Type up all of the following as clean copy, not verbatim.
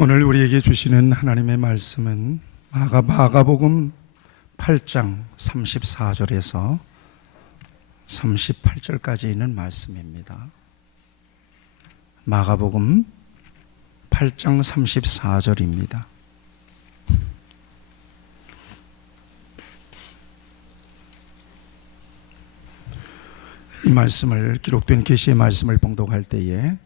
오늘 우리에게 주시는 하나님의 말씀은 마가복음 8장 34절에서 38절까지 있는 말씀입니다. 마가복음 8장 34절입니다. 이 말씀을, 기록된 계시의 말씀을 봉독할 때에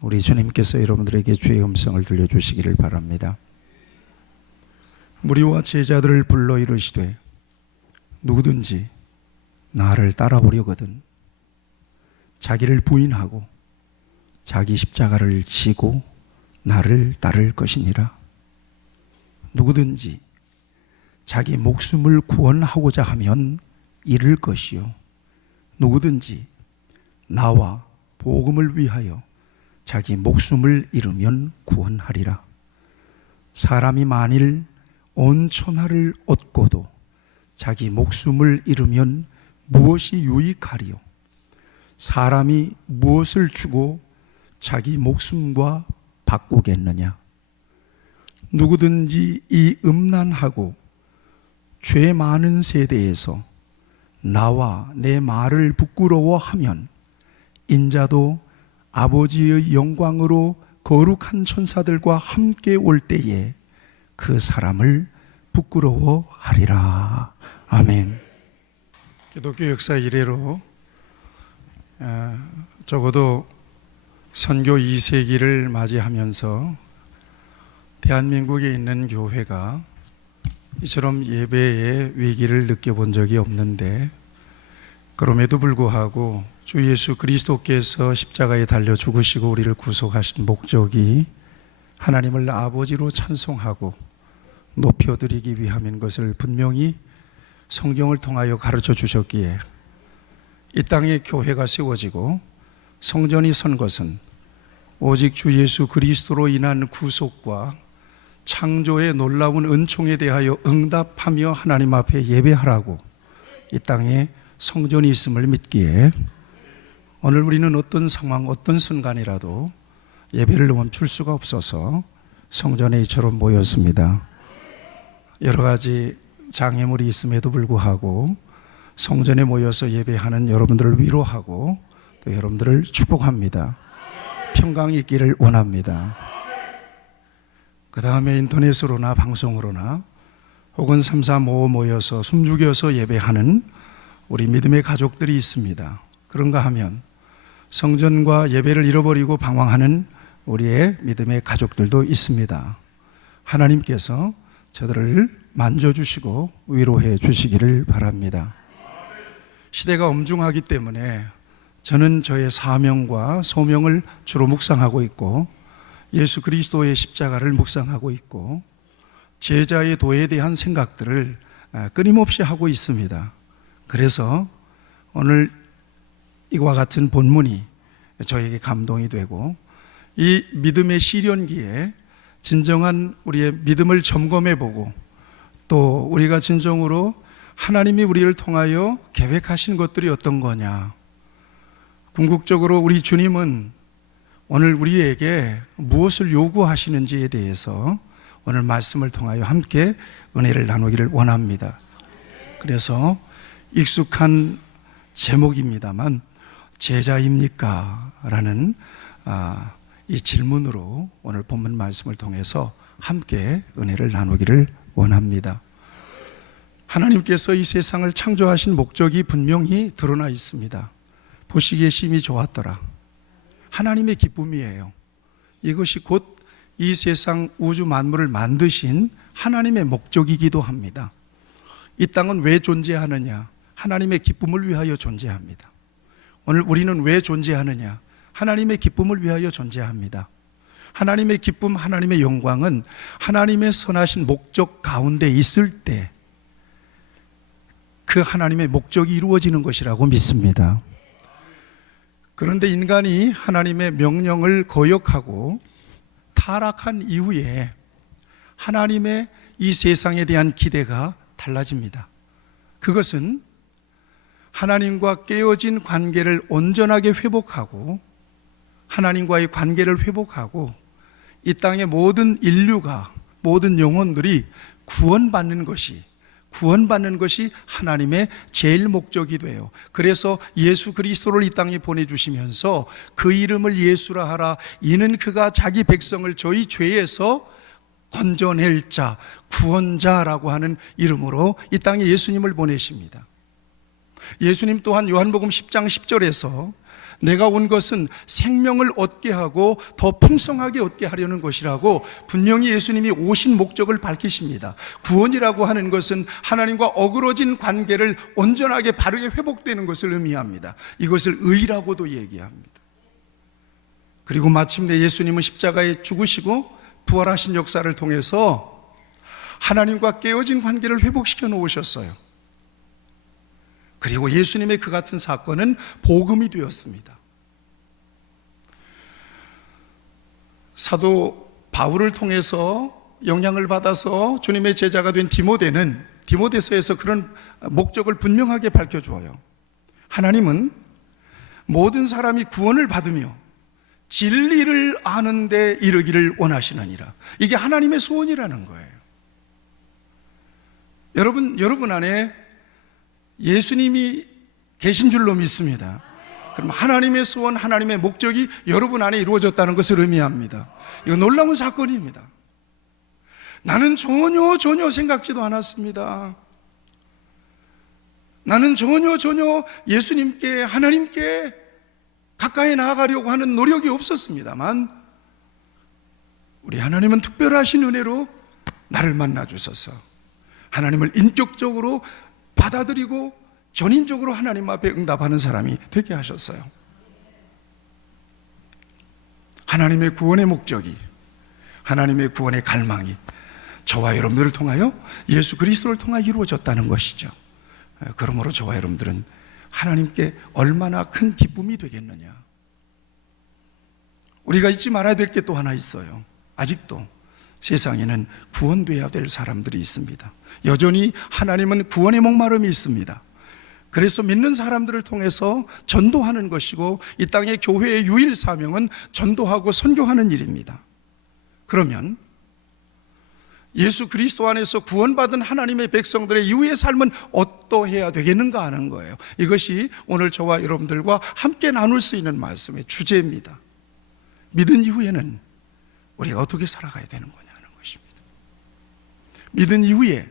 우리 주님께서 여러분들에게 주의 음성을 들려주시기를 바랍니다. 무리와 제자들을 불러 이르시되 누구든지 나를 따라오려거든 자기를 부인하고 자기 십자가를 지고 나를 따를 것이니라. 누구든지 자기 목숨을 구원하고자 하면 잃을 것이요 누구든지 나와 복음을 위하여 자기 목숨을 잃으면 구원하리라. 사람이 만일 온 천하를 얻고도 자기 목숨을 잃으면 무엇이 유익하리요? 사람이 무엇을 주고 자기 목숨과 바꾸겠느냐? 누구든지 이 음란하고 죄 많은 세대에서 나와 내 말을 부끄러워하면 인자도 아버지의 영광으로 거룩한 천사들과 함께 올 때에 그 사람을 부끄러워하리라. 아멘. 기독교 역사 이래로 적어도 선교 2세기를 맞이하면서 대한민국에 있는 교회가 이처럼 예배의 위기를 느껴본 적이 없는데, 그럼에도 불구하고 주 예수 그리스도께서 십자가에 달려 죽으시고 우리를 구속하신 목적이 하나님을 아버지로 찬송하고 높여드리기 위함인 것을 분명히 성경을 통하여 가르쳐 주셨기에 이 땅에 교회가 세워지고 성전이 선 것은 오직 주 예수 그리스도로 인한 구속과 창조의 놀라운 은총에 대하여 응답하며 하나님 앞에 예배하라고 이 땅에 성전이 있음을 믿기에 오늘 우리는 어떤 상황, 어떤 순간이라도 예배를 멈출 수가 없어서 성전에 이처럼 모였습니다. 여러 가지 장애물이 있음에도 불구하고 성전에 모여서 예배하는 여러분들을 위로하고 또 여러분들을 축복합니다. 평강이 있기를 원합니다. 그 다음에 인터넷으로나 방송으로나 혹은 335 모여서 숨죽여서 예배하는 우리 믿음의 가족들이 있습니다. 그런가 하면 성전과 예배를 잃어버리고 방황하는 우리의 믿음의 가족들도 있습니다. 하나님께서 저들을 만져주시고 위로해 주시기를 바랍니다. 시대가 엄중하기 때문에 저는 저의 사명과 소명을 주로 묵상하고 있고 예수 그리스도의 십자가를 묵상하고 있고 제자의 도에 대한 생각들을 끊임없이 하고 있습니다. 그래서 오늘 이와 같은 본문이 저에게 감동이 되고 이 믿음의 시련기에 진정한 우리의 믿음을 점검해보고 또 우리가 진정으로 하나님이 우리를 통하여 계획하신 것들이 어떤 거냐, 궁극적으로 우리 주님은 오늘 우리에게 무엇을 요구하시는지에 대해서 오늘 말씀을 통하여 함께 은혜를 나누기를 원합니다. 그래서 익숙한 제목입니다만 제자입니까? 라는 이 질문으로 오늘 본문 말씀을 통해서 함께 은혜를 나누기를 원합니다. 하나님께서 이 세상을 창조하신 목적이 분명히 드러나 있습니다. 보시기에 심히 좋았더라. 하나님의 기쁨이에요. 이것이 곧 이 세상 우주 만물을 만드신 하나님의 목적이기도 합니다. 이 땅은 왜 존재하느냐? 하나님의 기쁨을 위하여 존재합니다. 오늘 우리는 왜 존재하느냐? 하나님의 기쁨을 위하여 존재합니다. 하나님의 기쁨, 하나님의 영광은 하나님의 선하신 목적 가운데 있을 때 그 하나님의 목적이 이루어지는 것이라고 믿습니다. 그런데 인간이 하나님의 명령을 거역하고 타락한 이후에 하나님의 이 세상에 대한 기대가 달라집니다. 그것은 하나님과 깨어진 관계를 온전하게 회복하고 하나님과의 관계를 회복하고 이 땅의 모든 인류가, 모든 영혼들이 구원받는 것이 하나님의 제일 목적이 돼요. 그래서 예수 그리스도를 이 땅에 보내주시면서 그 이름을 예수라 하라. 이는 그가 자기 백성을 저희 죄에서 건져낼 자, 구원자라고 하는 이름으로 이 땅에 예수님을 보내십니다. 예수님 또한 요한복음 10장 10절에서 내가 온 것은 생명을 얻게 하고 더 풍성하게 얻게 하려는 것이라고 분명히 예수님이 오신 목적을 밝히십니다. 구원이라고 하는 것은 하나님과 어그러진 관계를 온전하게 바르게 회복되는 것을 의미합니다. 이것을 의라고도 얘기합니다. 그리고 마침내 예수님은 십자가에 죽으시고 부활하신 역사를 통해서 하나님과 깨어진 관계를 회복시켜 놓으셨어요. 그리고 예수님의 그 같은 사건은 복음이 되었습니다. 사도 바울을 통해서 영향을 받아서 주님의 제자가 된 디모데는 디모데서에서 그런 목적을 분명하게 밝혀주어요. 하나님은 모든 사람이 구원을 받으며 진리를 아는 데 이르기를 원하시느니라. 이게 하나님의 소원이라는 거예요. 여러분 안에 예수님이 계신 줄로 믿습니다. 그럼 하나님의 소원, 하나님의 목적이 여러분 안에 이루어졌다는 것을 의미합니다. 이거 놀라운 사건입니다. 나는 전혀 생각지도 않았습니다. 나는 전혀 예수님께, 하나님께 가까이 나아가려고 하는 노력이 없었습니다만 우리 하나님은 특별하신 은혜로 나를 만나 주셔서 하나님을 인격적으로 받아들이고 전인적으로 하나님 앞에 응답하는 사람이 되게 하셨어요. 하나님의 구원의 목적이, 하나님의 구원의 갈망이 저와 여러분들을 통하여 예수 그리스도를 통하여 이루어졌다는 것이죠. 그러므로 저와 여러분들은 하나님께 얼마나 큰 기쁨이 되겠느냐. 우리가 잊지 말아야 될 게 또 하나 있어요. 아직도 세상에는 구원돼야 될 사람들이 있습니다. 여전히 하나님은 구원의 목마름이 있습니다. 그래서 믿는 사람들을 통해서 전도하는 것이고 이 땅의 교회의 유일 사명은 전도하고 선교하는 일입니다. 그러면 예수 그리스도 안에서 구원받은 하나님의 백성들의 이후의 삶은 어떠해야 되겠는가 하는 거예요. 이것이 오늘 저와 여러분들과 함께 나눌 수 있는 말씀의 주제입니다. 믿은 이후에는 우리가 어떻게 살아가야 되는 거냐 하는 것입니다. 믿은 이후에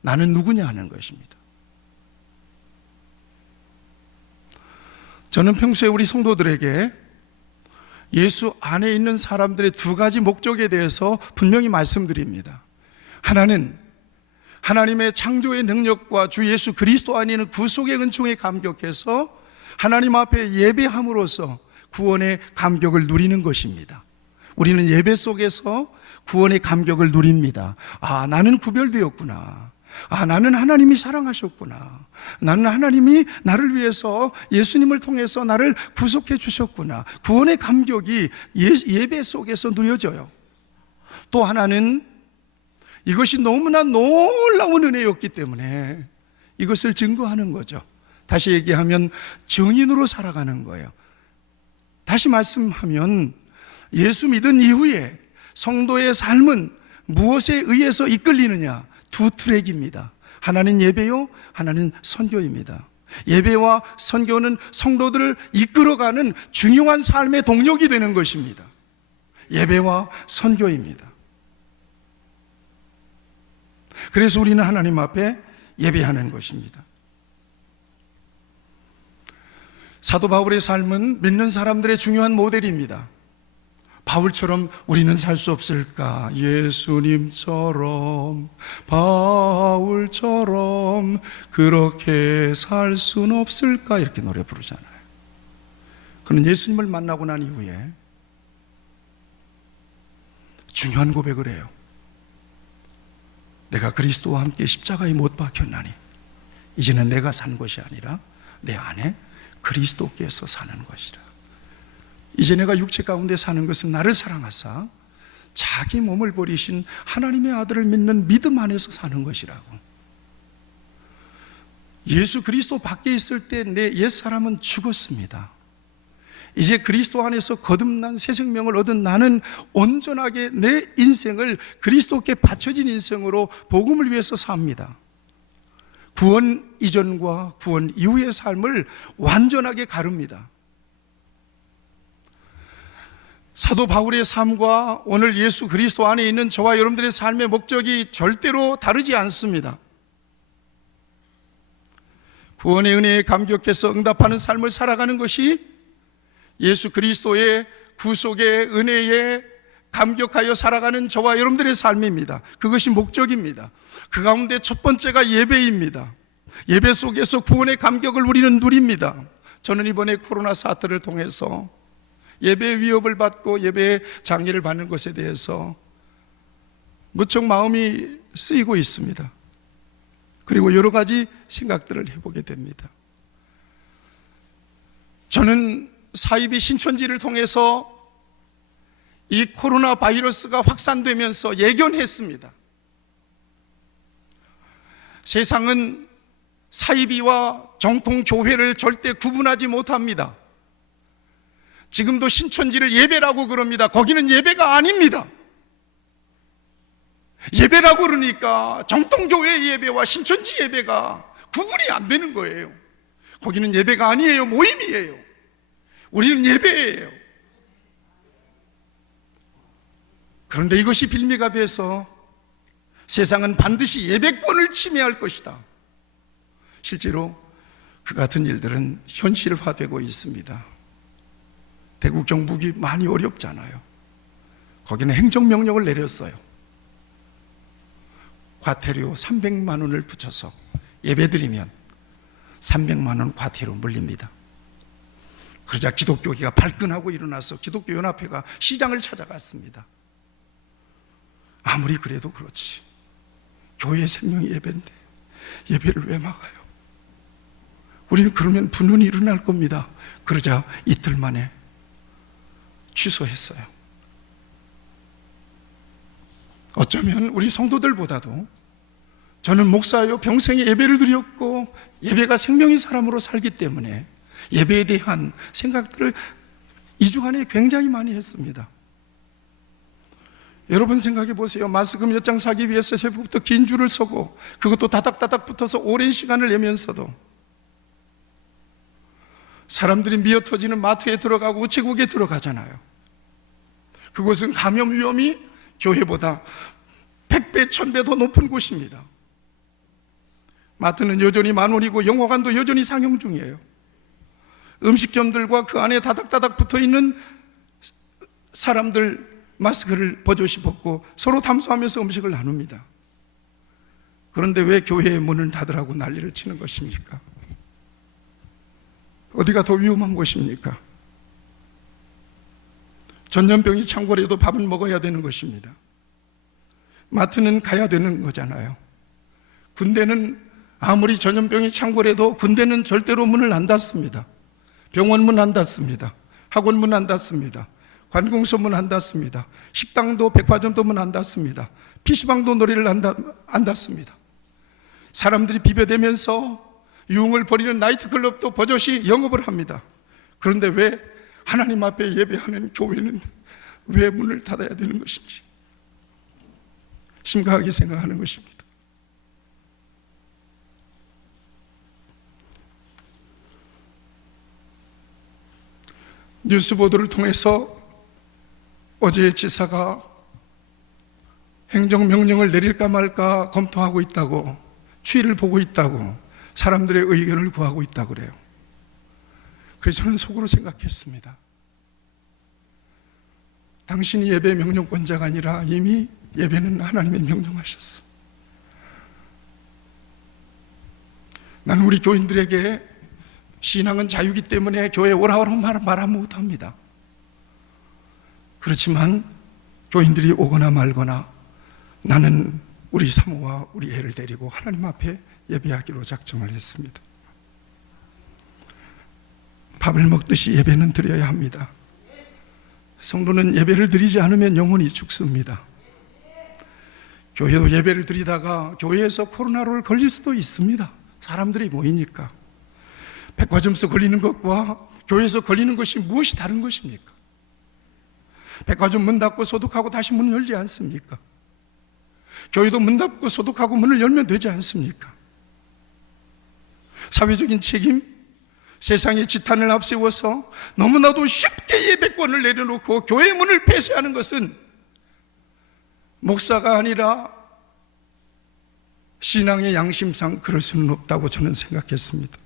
나는 누구냐 하는 것입니다. 저는 평소에 우리 성도들에게 예수 안에 있는 사람들의 두 가지 목적에 대해서 분명히 말씀드립니다. 하나는 하나님의 창조의 능력과 주 예수 그리스도 안에 있는 구속의 은총에 감격해서 하나님 앞에 예배함으로써 구원의 감격을 누리는 것입니다. 우리는 예배 속에서 구원의 감격을 누립니다. 아, 나는 구별되었구나. 아, 나는 하나님이 사랑하셨구나. 나는 하나님이 나를 위해서 예수님을 통해서 나를 구속해 주셨구나. 구원의 감격이 예배 속에서 누려져요. 또 하나는 이것이 너무나 놀라운 은혜였기 때문에 이것을 증거하는 거죠. 다시 얘기하면 증인으로 살아가는 거예요. 다시 말씀하면 예수 믿은 이후에 성도의 삶은 무엇에 의해서 이끌리느냐? 두 트랙입니다. 하나는 예배요, 하나는 선교입니다. 예배와 선교는 성도들을 이끌어가는 중요한 삶의 동력이 되는 것입니다. 예배와 선교입니다. 그래서 우리는 하나님 앞에 예배하는 것입니다. 사도 바울의 삶은 믿는 사람들의 중요한 모델입니다. 바울처럼 우리는 살 수 없을까? 예수님처럼, 바울처럼 그렇게 살 수는 없을까? 이렇게 노래 부르잖아요. 그는 예수님을 만나고 난 이후에 중요한 고백을 해요. 내가 그리스도와 함께 십자가에 못 박혔나니 이제는 내가 산 것이 아니라 내 안에 그리스도께서 사는 것이라. 이제 내가 육체 가운데 사는 것은 나를 사랑하사 자기 몸을 버리신 하나님의 아들을 믿는 믿음 안에서 사는 것이라고. 예수 그리스도 밖에 있을 때 내 옛사람은 죽었습니다. 이제 그리스도 안에서 거듭난 새 생명을 얻은 나는 온전하게 내 인생을 그리스도께 바쳐진 인생으로 복음을 위해서 삽니다. 구원 이전과 구원 이후의 삶을 완전하게 가릅니다. 사도 바울의 삶과 오늘 예수 그리스도 안에 있는 저와 여러분들의 삶의 목적이 절대로 다르지 않습니다. 구원의 은혜에 감격해서 응답하는 삶을 살아가는 것이 예수 그리스도의 구속의 은혜에 감격하여 살아가는 저와 여러분들의 삶입니다. 그것이 목적입니다. 그 가운데 첫 번째가 예배입니다. 예배 속에서 구원의 감격을 우리는 누립니다. 저는 이번에 코로나 사태를 통해서 예배의 위협을 받고 예배의 장애를 받는 것에 대해서 무척 마음이 쓰이고 있습니다. 그리고 여러 가지 생각들을 해보게 됩니다. 저는 사이비 신천지를 통해서 이 코로나 바이러스가 확산되면서 예견했습니다. 세상은 사이비와 정통 교회를 절대 구분하지 못합니다. 지금도 신천지를 예배라고 그럽니다. 거기는 예배가 아닙니다. 예배라고 그러니까 정통교회 예배와 신천지 예배가 구분이 안 되는 거예요. 거기는 예배가 아니에요. 모임이에요. 우리는 예배예요. 그런데 이것이 빌미가 돼서 세상은 반드시 예배권을 침해할 것이다. 실제로 그 같은 일들은 현실화되고 있습니다. 대구 경북이 많이 어렵잖아요. 거기는 행정명령을 내렸어요. 과태료 300만 원을 붙여서 예배드리면 300만 원 과태료 물립니다. 그러자 기독교계가 발끈하고 일어나서 기독교연합회가 시장을 찾아갔습니다. 아무리 그래도 그렇지, 교회의 생명이 예배인데 예배를 왜 막아요? 우리는 그러면 분란이 일어날 겁니다. 그러자 이틀 만에 취소했어요. 어쩌면 우리 성도들보다도 저는 목사요 평생에 예배를 드렸고 예배가 생명인 사람으로 살기 때문에 예배에 대한 생각들을 2주 안에 굉장히 많이 했습니다. 여러분 생각해 보세요. 마스크 몇 장 사기 위해서 새벽부터 긴 줄을 서고 그것도 다닥다닥 붙어서 오랜 시간을 내면서도 사람들이 미어터지는 마트에 들어가고 우체국에 들어가잖아요. 그곳은 감염 위험이 교회보다 100배, 1000배 더 높은 곳입니다. 마트는 여전히 만원이고 영화관도 여전히 상영 중이에요. 음식점들과 그 안에 다닥다닥 붙어있는 사람들 마스크를 버젓이 벗고 서로 담소하면서 음식을 나눕니다. 그런데 왜 교회의 문을 닫으라고 난리를 치는 것입니까? 어디가 더 위험한 것입니까? 전염병이 창궐해도 밥은 먹어야 되는 것입니다. 마트는 가야 되는 거잖아요. 군대는 아무리 전염병이 창궐해도 군대는 절대로 문을 안 닫습니다. 병원 문 안 닫습니다. 학원 문 안 닫습니다. 관공서 문 안 닫습니다. 식당도 백화점도 문 안 닫습니다. PC방도 놀이를 안 닫습니다. 사람들이 비벼대면서 유흥을 벌이는 나이트클럽도 버젓이 영업을 합니다. 그런데 왜 하나님 앞에 예배하는 교회는 왜 문을 닫아야 되는 것인지 심각하게 생각하는 것입니다. 뉴스 보도를 통해서 어제 지사가 행정명령을 내릴까 말까 검토하고 있다고, 추이를 보고 있다고, 사람들의 의견을 구하고 있다고 그래요. 그래서 저는 속으로 생각했습니다. 당신이 예배 명령권자가 아니라 이미 예배는 하나님이 명령하셨어. 나는 우리 교인들에게 신앙은 자유이기 때문에 교회에 오라고 말 못합니다. 그렇지만 교인들이 오거나 말거나 나는 우리 사모와 우리 애를 데리고 하나님 앞에 예배하기로 작정을 했습니다. 밥을 먹듯이 예배는 드려야 합니다. 성도는 예배를 드리지 않으면 영혼이 죽습니다. 교회도 예배를 드리다가 교회에서 코로나를 걸릴 수도 있습니다. 사람들이 모이니까. 백화점에서 걸리는 것과 교회에서 걸리는 것이 무엇이 다른 것입니까? 백화점 문 닫고 소독하고 다시 문을 열지 않습니까? 교회도 문 닫고 소독하고 문을 열면 되지 않습니까? 사회적인 책임, 세상의 지탄을 앞세워서 너무나도 쉽게 예배권을 내려놓고 교회 문을 폐쇄하는 것은 목사가 아니라 신앙의 양심상 그럴 수는 없다고 저는 생각했습니다.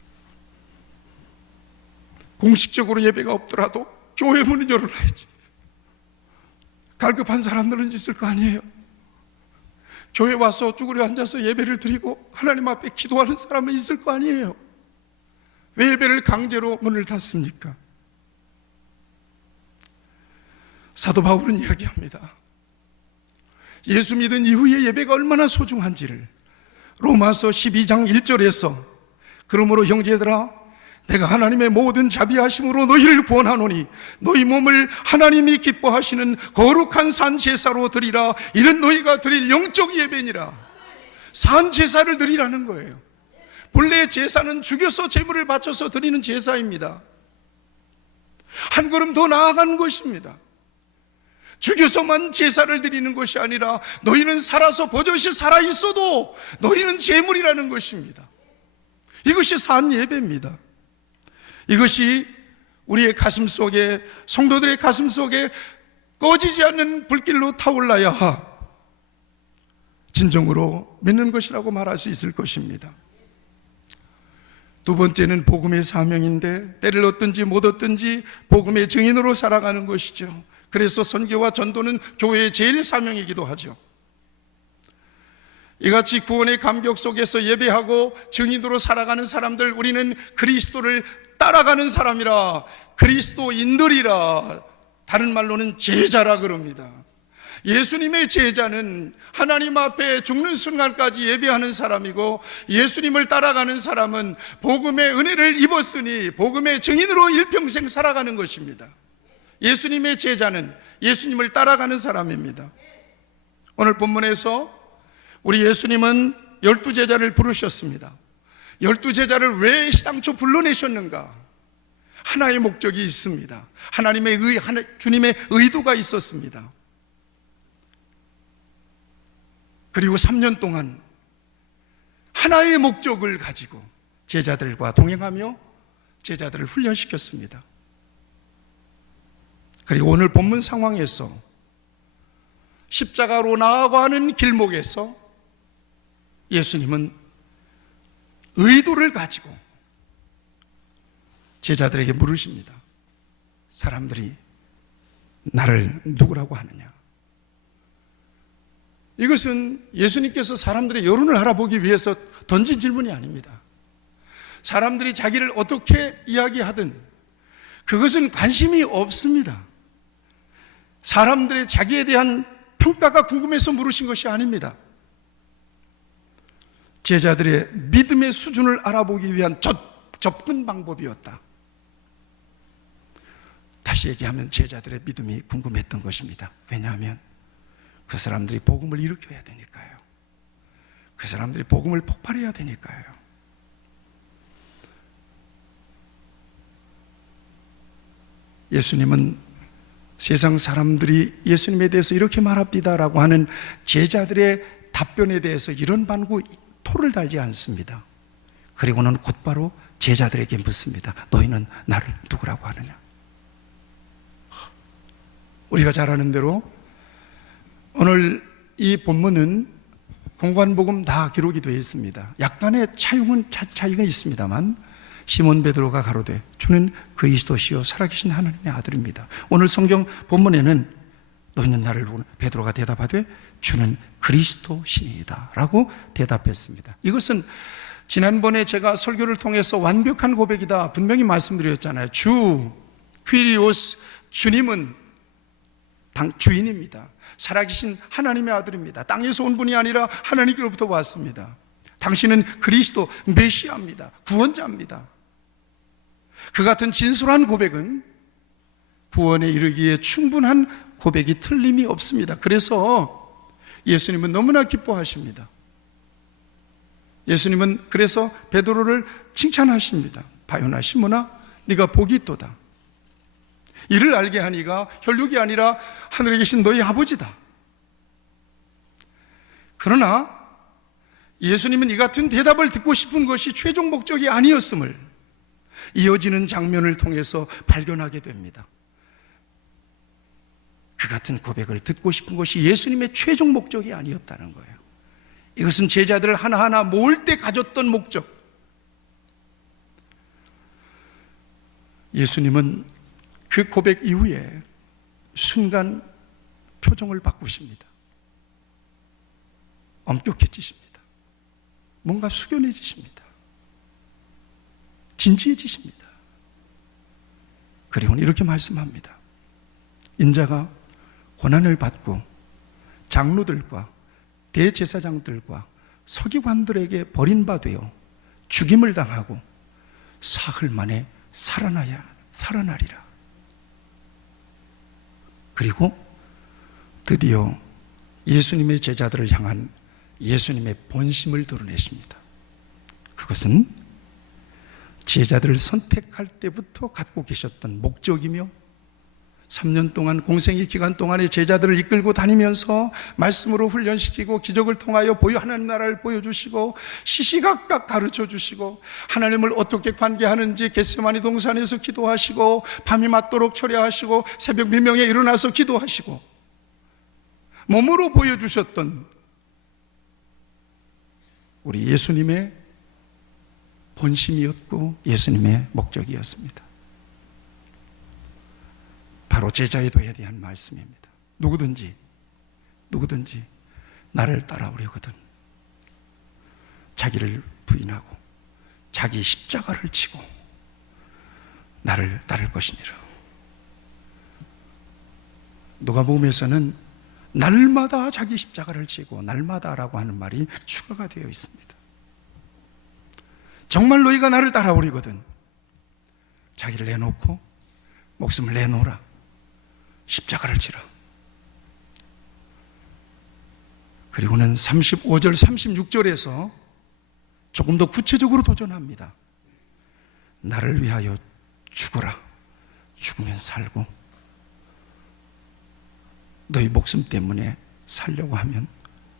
공식적으로 예배가 없더라도 교회 문을 열어놔야지. 갈급한 사람들은 있을 거 아니에요. 교회 와서 쭈그려 앉아서 예배를 드리고 하나님 앞에 기도하는 사람은 있을 거 아니에요. 왜 예배를 강제로 문을 닫습니까? 사도 바울은 이야기합니다. 예수 믿은 이후의 예배가 얼마나 소중한지를 로마서 12장 1절에서 그러므로 형제들아 내가 하나님의 모든 자비하심으로 너희를 구원하노니 너희 몸을 하나님이 기뻐하시는 거룩한 산 제사로 드리라. 이는 너희가 드릴 영적 예배니라. 산 제사를 드리라는 거예요. 본래 제사는 죽여서 제물을 바쳐서 드리는 제사입니다. 한 걸음 더 나아간 것입니다. 죽여서만 제사를 드리는 것이 아니라 너희는 살아서 버젓이 살아있어도 너희는 제물이라는 것입니다. 이것이 산 예배입니다. 이것이 우리의 가슴 속에, 성도들의 가슴 속에 꺼지지 않는 불길로 타올라야 진정으로 믿는 것이라고 말할 수 있을 것입니다. 두 번째는 복음의 사명인데 때를 얻든지 못 얻든지 복음의 증인으로 살아가는 것이죠. 그래서 선교와 전도는 교회의 제일 사명이기도 하죠. 이같이 구원의 감격 속에서 예배하고 증인으로 살아가는 사람들, 우리는 그리스도를 따라가는 사람이라, 그리스도인들이라, 다른 말로는 제자라 그럽니다. 예수님의 제자는 하나님 앞에 죽는 순간까지 예배하는 사람이고, 예수님을 따라가는 사람은 복음의 은혜를 입었으니 복음의 증인으로 일평생 살아가는 것입니다. 예수님의 제자는 예수님을 따라가는 사람입니다. 오늘 본문에서 우리 예수님은 12제자를 부르셨습니다. 12제자를 왜 시당초 불러내셨는가? 하나의 목적이 있습니다. 주님의 의도가 있었습니다. 그리고 3년 동안 하나의 목적을 가지고 제자들과 동행하며 제자들을 훈련시켰습니다. 그리고 오늘 본문 상황에서 십자가로 나아가는 길목에서 예수님은 의도를 가지고 제자들에게 물으십니다. 사람들이 나를 누구라고 하느냐? 이것은 예수님께서 사람들의 여론을 알아보기 위해서 던진 질문이 아닙니다. 사람들이 자기를 어떻게 이야기하든 그것은 관심이 없습니다. 사람들의 자기에 대한 평가가 궁금해서 물으신 것이 아닙니다. 제자들의 믿음의 수준을 알아보기 위한 접근 방법이었다. 다시 얘기하면 제자들의 믿음이 궁금했던 것입니다. 왜냐하면 그 사람들이 복음을 일으켜야 되니까요. 그 사람들이 복음을 폭발해야 되니까요. 예수님은 세상 사람들이 예수님에 대해서 이렇게 말합니다라고 하는 제자들의 답변에 대해서 이런 반구 토를 달지 않습니다. 그리고는 곧바로 제자들에게 묻습니다. 너희는 나를 누구라고 하느냐? 우리가 잘 아는 대로 오늘 이 본문은 공관복음 다 기록이 되어 있습니다. 약간의 차이가 있습니다만 시몬 베드로가 가로되 주는 그리스도시요 살아계신 하나님의 아들입니다. 오늘 성경 본문에는 너희는 나를 누구냐? 베드로가 대답하되 주는 그리스도시니이다 라고 대답했습니다. 이것은 지난번에 제가 설교를 통해서 완벽한 고백이다 분명히 말씀드렸잖아요. 퀴리오스, 주님은 주인입니다. 살아계신 하나님의 아들입니다. 땅에서 온 분이 아니라 하나님께로부터 왔습니다. 당신은 그리스도 메시아입니다. 구원자입니다. 그 같은 진솔한 고백은 구원에 이르기에 충분한 고백이 틀림이 없습니다. 그래서 예수님은 너무나 기뻐하십니다. 예수님은 그래서 베드로를 칭찬하십니다. 바요나 시몬아 네가 복이 있도다. 이를 알게 하니가 혈육이 아니라 하늘에 계신 너희 아버지다. 그러나 예수님은 이 같은 대답을 듣고 싶은 것이 최종 목적이 아니었음을 이어지는 장면을 통해서 발견하게 됩니다. 그 같은 고백을 듣고 싶은 것이 예수님의 최종 목적이 아니었다는 거예요. 이것은 제자들을 하나하나 모을 때 가졌던 목적. 예수님은 그 고백 이후에 순간 표정을 바꾸십니다. 엄격해지십니다. 뭔가 숙연해지십니다. 진지해지십니다. 그리고는 이렇게 말씀합니다. 인자가 고난을 받고 장로들과 대제사장들과 서기관들에게 버림받아 죽임을 당하고 사흘 만에 살아나리라. 그리고 드디어 예수님의 제자들을 향한 예수님의 본심을 드러내십니다. 그것은 제자들을 선택할 때부터 갖고 계셨던 목적이며 3년 동안 공생의 기간 동안에 제자들을 이끌고 다니면서 말씀으로 훈련시키고 기적을 통하여 하나님 나라를 보여주시고 시시각각 가르쳐주시고 하나님을 어떻게 관계하는지 겟세마니 동산에서 기도하시고 밤이 맞도록 철야하시고 새벽 미명에 일어나서 기도하시고 몸으로 보여주셨던 우리 예수님의 본심이었고 예수님의 목적이었습니다. 바로 제자의 도에 대한 말씀입니다. 누구든지 나를 따라오려거든 자기를 부인하고 자기 십자가를 지고 나를 따를 것이니라. 누가복음에서는 날마다 자기 십자가를 지고 날마다라고 하는 말이 추가가 되어 있습니다. 정말 너희가 나를 따라오려거든 자기를 내놓고 목숨을 내놓으라. 십자가를 지라. 그리고는 35절 36절에서 조금 더 구체적으로 도전합니다. 나를 위하여 죽어라. 죽으면 살고 너희 목숨 때문에 살려고 하면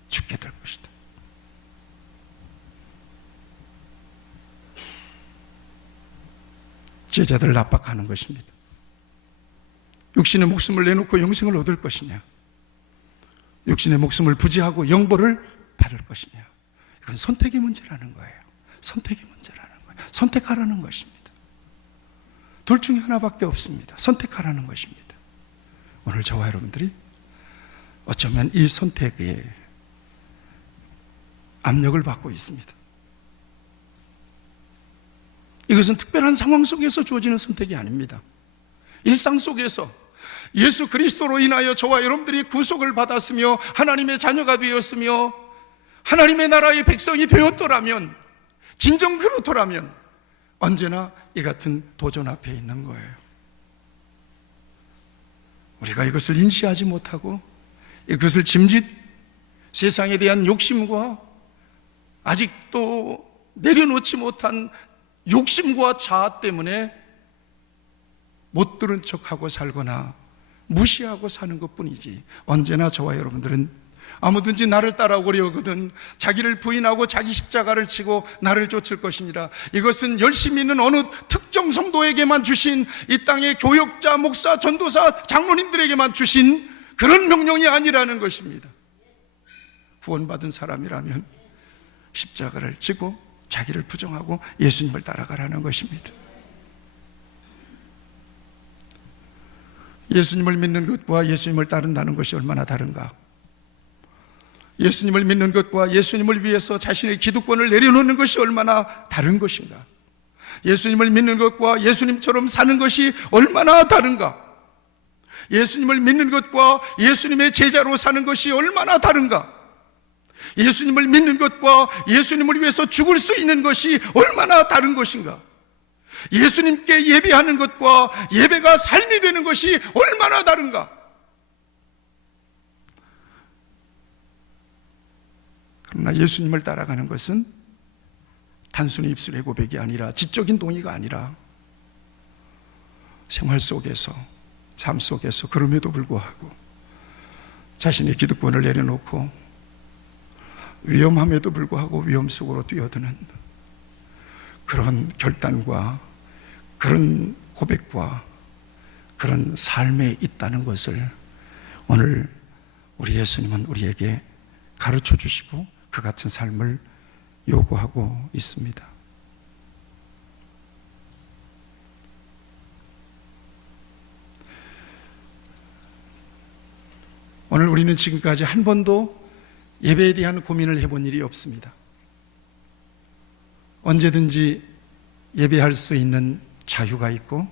죽게 될 것이다. 제자들을 압박하는 것입니다. 육신의 목숨을 내놓고 영생을 얻을 것이냐, 육신의 목숨을 부지하고 영벌을 받을 것이냐. 이건 선택의 문제라는 거예요. 선택의 문제라는 거예요. 선택하라는 것입니다. 둘 중에 하나밖에 없습니다. 선택하라는 것입니다. 오늘 저와 여러분들이 어쩌면 이 선택에 압력을 받고 있습니다. 이것은 특별한 상황 속에서 주어지는 선택이 아닙니다. 일상 속에서 예수 그리스도로 인하여 저와 여러분들이 구속을 받았으며 하나님의 자녀가 되었으며 하나님의 나라의 백성이 되었더라면, 진정 그렇더라면 언제나 이 같은 도전 앞에 있는 거예요. 우리가 이것을 인지하지 못하고 이것을 짐짓 세상에 대한 욕심과 아직도 내려놓지 못한 욕심과 자아 때문에 못 들은 척하고 살거나 무시하고 사는 것뿐이지, 언제나 저와 여러분들은 아무든지 나를 따라오려거든 자기를 부인하고 자기 십자가를 지고 나를 쫓을 것이니라. 이것은 열심히 있는 어느 특정 성도에게만 주신, 이 땅의 교역자, 목사, 전도사, 장로님들에게만 주신 그런 명령이 아니라는 것입니다. 구원받은 사람이라면 십자가를 지고 자기를 부정하고 예수님을 따라가라는 것입니다. 예수님을 믿는 것과 예수님을 따른다는 것이 얼마나 다른가? 예수님을 믿는 것과 예수님을 위해서 자신의 기득권을 내려놓는 것이 얼마나 다른 것인가? 예수님을 믿는 것과 예수님처럼 사는 것이 얼마나 다른가? 예수님을 믿는 것과 예수님의 제자로 사는 것이 얼마나 다른가? 예수님을 믿는 것과 예수님을 위해서 죽을 수 있는 것이 얼마나 다른 것인가? 예수님께 예배하는 것과 예배가 삶이 되는 것이 얼마나 다른가? 그러나 예수님을 따라가는 것은 단순히 입술의 고백이 아니라, 지적인 동의가 아니라 생활 속에서, 삶 속에서 그럼에도 불구하고 자신의 기득권을 내려놓고 위험함에도 불구하고 위험 속으로 뛰어드는 그런 결단과 그런 고백과 그런 삶에 있다는 것을 오늘 우리 예수님은 우리에게 가르쳐 주시고 그 같은 삶을 요구하고 있습니다. 오늘 우리는 지금까지 한 번도 예배에 대한 고민을 해본 일이 없습니다. 언제든지 예배할 수 있는 자유가 있고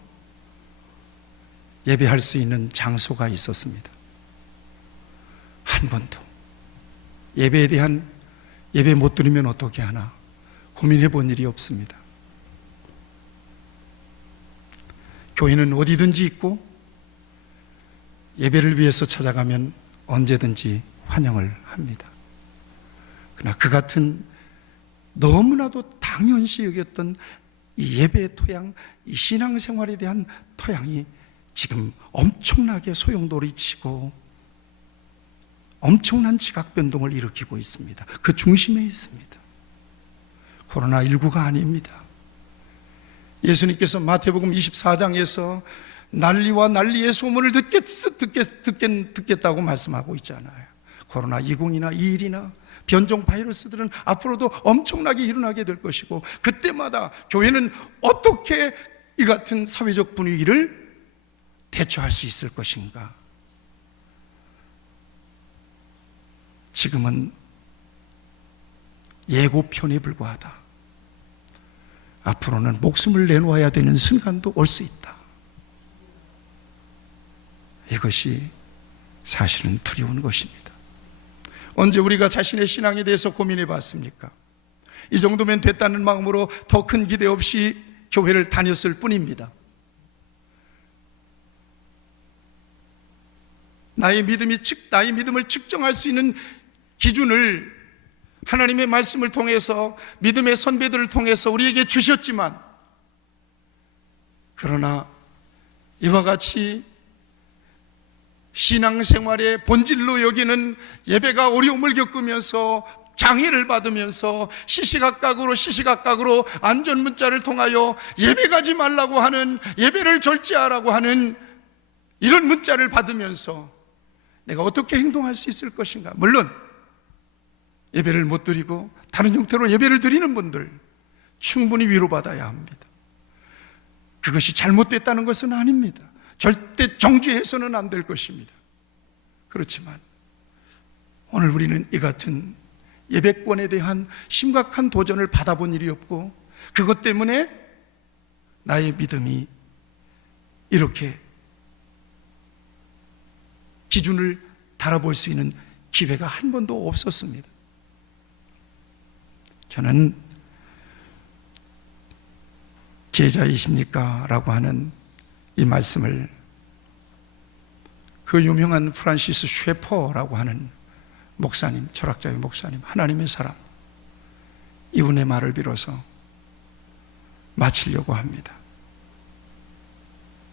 예배할 수 있는 장소가 있었습니다. 한 번도 예배에 대한 예배 못 드리면 어떻게 하나 고민해 본 일이 없습니다. 교회는 어디든지 있고 예배를 위해서 찾아가면 언제든지 환영을 합니다. 그러나 그 같은 너무나도 당연시 여겼던 이 예배의 토양, 이 신앙생활에 대한 토양이 지금 엄청나게 소용돌이치고 엄청난 지각 변동을 일으키고 있습니다. 그 중심에 있습니다. 코로나19가 아닙니다. 예수님께서 마태복음 24장에서 난리와 난리의 소문을 듣겠다고 말씀하고 있잖아요. 코로나20이나 21이나 변종 바이러스들은 앞으로도 엄청나게 일어나게 될 것이고 그때마다 교회는 어떻게 이 같은 사회적 분위기를 대처할 수 있을 것인가? 지금은 예고편에 불과하다. 앞으로는 목숨을 내놓아야 되는 순간도 올 수 있다. 이것이 사실은 두려운 것입니다. 언제 우리가 자신의 신앙에 대해서 고민해 봤습니까? 이 정도면 됐다는 마음으로 더 큰 기대 없이 교회를 다녔을 뿐입니다. 나의 믿음을 측정할 수 있는 기준을 하나님의 말씀을 통해서 믿음의 선배들을 통해서 우리에게 주셨지만 그러나 이와 같이 신앙생활의 본질로 여기는 예배가 어려움을 겪으면서 장애를 받으면서 시시각각으로 안전문자를 통하여 예배 가지 말라고 하는, 예배를 절제하라고 하는 이런 문자를 받으면서 내가 어떻게 행동할 수 있을 것인가? 물론 예배를 못 드리고 다른 형태로 예배를 드리는 분들 충분히 위로받아야 합니다. 그것이 잘못됐다는 것은 아닙니다. 절대 정죄해서는 안 될 것입니다. 그렇지만 오늘 우리는 이 같은 예배권에 대한 심각한 도전을 받아본 일이 없고 그것 때문에 나의 믿음이 이렇게 기준을 달아볼 수 있는 기회가 한 번도 없었습니다. 저는 제자이십니까? 라고 하는 이 말씀을 그 유명한 프란시스 쉐퍼라고 하는 목사님, 철학자의 목사님, 하나님의 사람, 이분의 말을 빌어서 마치려고 합니다.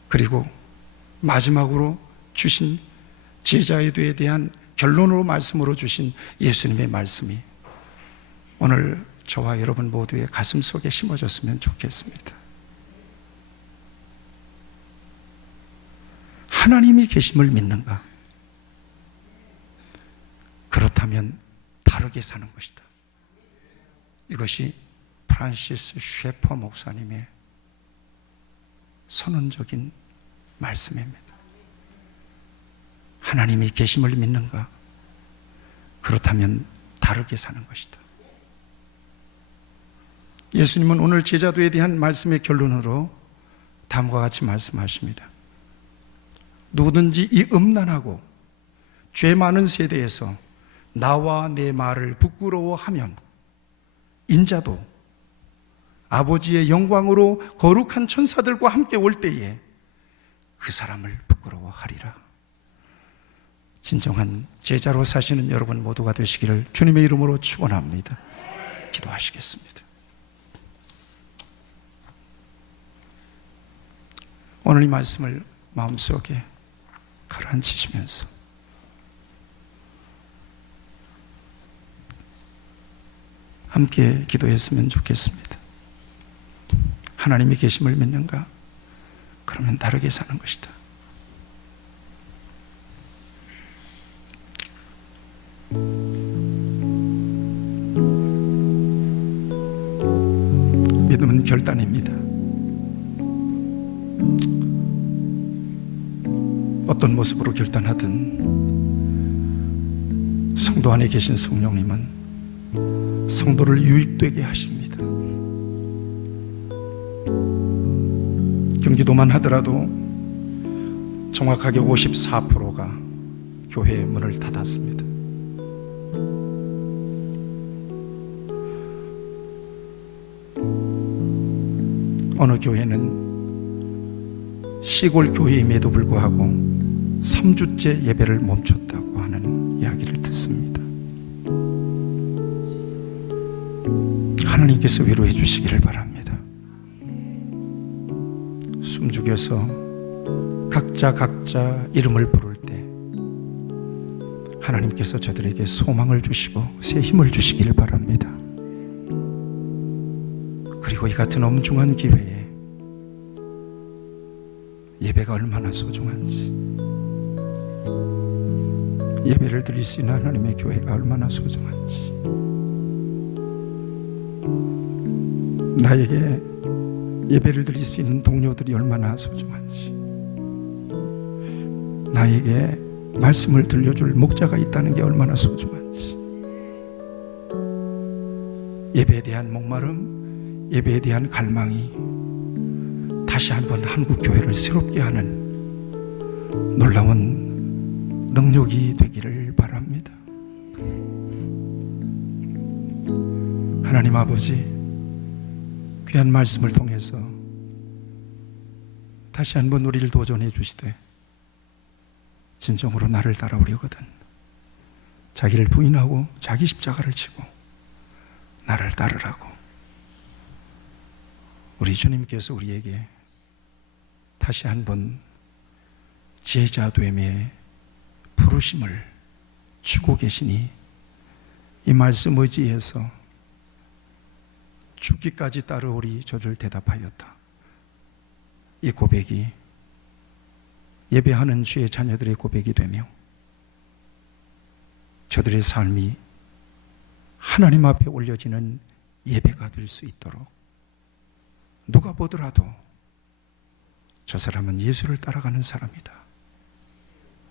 그리고 마지막으로 주신 제자에도에 대한 결론으로 말씀으로 주신 예수님의 말씀이 오늘 저와 여러분 모두의 가슴 속에 심어졌으면 좋겠습니다. 하나님이 계심을 믿는가? 그렇다면 다르게 사는 것이다. 이것이 프란시스 쉐퍼 목사님의 선언적인 말씀입니다. 하나님이 계심을 믿는가? 그렇다면 다르게 사는 것이다. 예수님은 오늘 제자도에 대한 말씀의 결론으로 다음과 같이 말씀하십니다. 누구든지 이 음란하고 죄 많은 세대에서 나와 내 말을 부끄러워하면 인자도 아버지의 영광으로 거룩한 천사들과 함께 올 때에 그 사람을 부끄러워하리라. 진정한 제자로 사시는 여러분 모두가 되시기를 주님의 이름으로 축원합니다. 기도하시겠습니다. 오늘 이 말씀을 마음속에 가라앉히시면서 함께 기도했으면 좋겠습니다. 하나님이 계심을 믿는가? 그러면 다르게 사는 것이다. 믿음은 결단입니다. 어떤 모습으로 결단하든 성도 안에 계신 성령님은 성도를 유익되게 하십니다. 경기도만 하더라도 정확하게 54%가 교회의 문을 닫았습니다. 어느 교회는 시골 교회임에도 불구하고 3주째 예배를 멈췄다고 하는 이야기를 듣습니다. 하나님께서 위로해 주시기를 바랍니다. 숨죽여서 각자 이름을 부를 때 하나님께서 저들에게 소망을 주시고 새 힘을 주시기를 바랍니다. 그리고 이 같은 엄중한 기회에 예배가 얼마나 소중한지, 예배를 드릴 수 있는 하나님의 교회가 얼마나 소중한지, 나에게 예배를 드릴 수 있는 동료들이 얼마나 소중한지, 나에게 말씀을 들려줄 목자가 있다는 게 얼마나 소중한지, 예배에 대한 목마름, 예배에 대한 갈망이 다시 한번 한국 교회를 새롭게 하는 놀라운 능력이 되기를 바랍니다. 하나님 아버지, 귀한 말씀을 통해서 다시 한번 우리를 도전해 주시되 진정으로 나를 따라오려거든 자기를 부인하고 자기 십자가를 지고 나를 따르라고 우리 주님께서 우리에게 다시 한번 제자됨의 부르심을 주고 계시니 이 말씀 의지해서 죽기까지 따르오리 저를 대답하였다. 이 고백이 예배하는 주의 자녀들의 고백이 되며 저들의 삶이 하나님 앞에 올려지는 예배가 될 수 있도록 누가 보더라도 저 사람은 예수를 따라가는 사람이다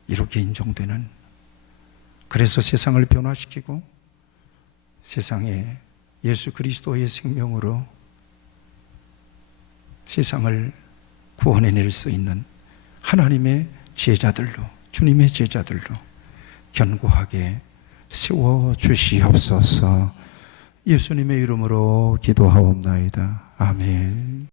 이렇게 인정되는, 그래서 세상을 변화시키고 세상에 예수 그리스도의 생명으로 세상을 구원해낼 수 있는 하나님의 제자들로, 주님의 제자들로 견고하게 세워주시옵소서. 예수님의 이름으로 기도하옵나이다. 아멘.